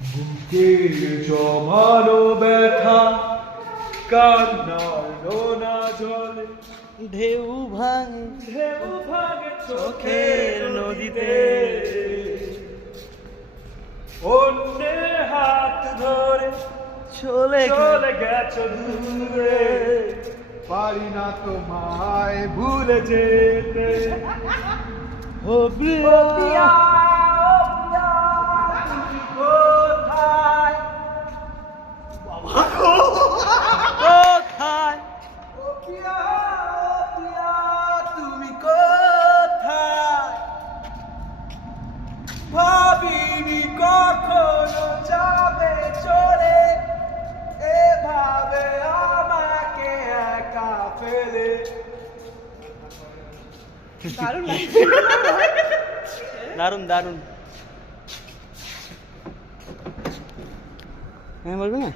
বুকের জমানো ব্যথা কান্নার নোনা জলে ঢেউ ভাঙে ঢেউ ভাঙে চোখের নদীতে। অন্যের হাত ধরে চলে চলে গেছো দূরে, পারি না তোমায় ভুলে যেতে। ও প্রিয়া, তুমি কোথায়? কোথায় ও প্রিয়া, তুমি কোথায়? ভাবিনি কখনো যাবে চলে, এভাবে আমাকে একা ফেলে। দারুন দারুন। হ্যাঁ বলবি না?